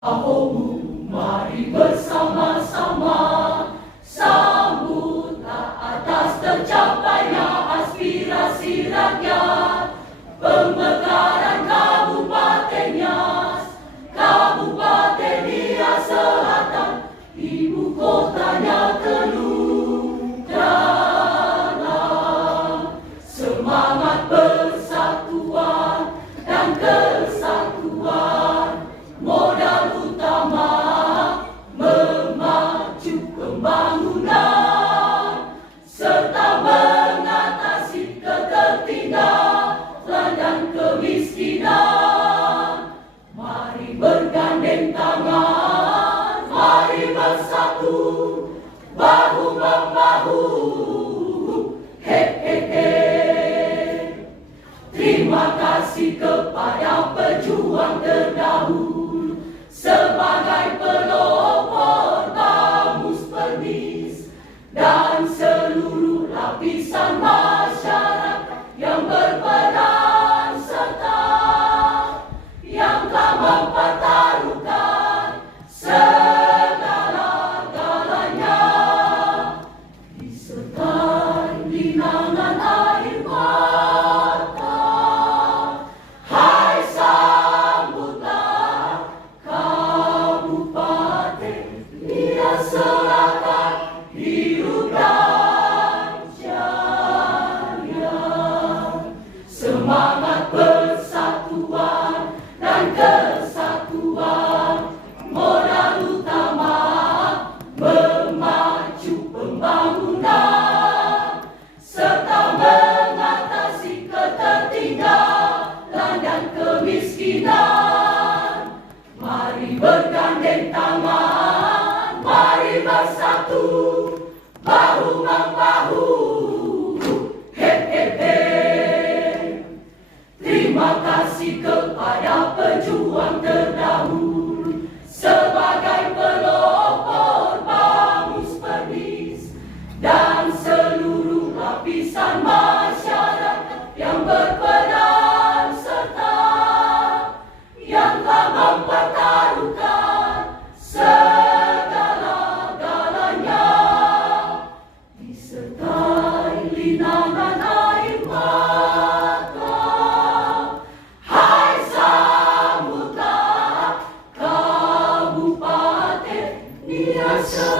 Ahomu, mari bersama-sama sambutlah atas tercapainya aspirasi rakyat pemekaran Kabupaten Nias, Kabupaten Nias Selatan, ibu kotanya Teluk. Semangat persatuan dan kesatuan, modal utama memacu pembangunan serta mengatasi ketertinggalan dan kemiskinan. Mari bergandeng tangan, mari bersatu, bahu-membahu. Terima kasih kepada pejuang terdahulu sebagai pelopor Bamus Permis dan seluruh lapisan masyarakat yang berperan serta yang telah mempertaruhkan segala-galanya disertai linangan air mata. Hai sambutlah Kabupaten Nias Selatan, hidup dan jaya. Semangat persatuan dan kesatuan, modal utama memacu pembangunan serta mengatasi ketertinggalan dan kemiskinan. Mari bergandeng tangan, mari bersatu, bahu-membahu. Terima kasih kepada pejuang terdahulu sebagai pelopor Bamus Permis dan seluruh lapisan masyarakat yang berperan serta yang telah mempertaruhkan segala-galanya disertai linangan air mata. Hai sambutlah Kabupaten Nias.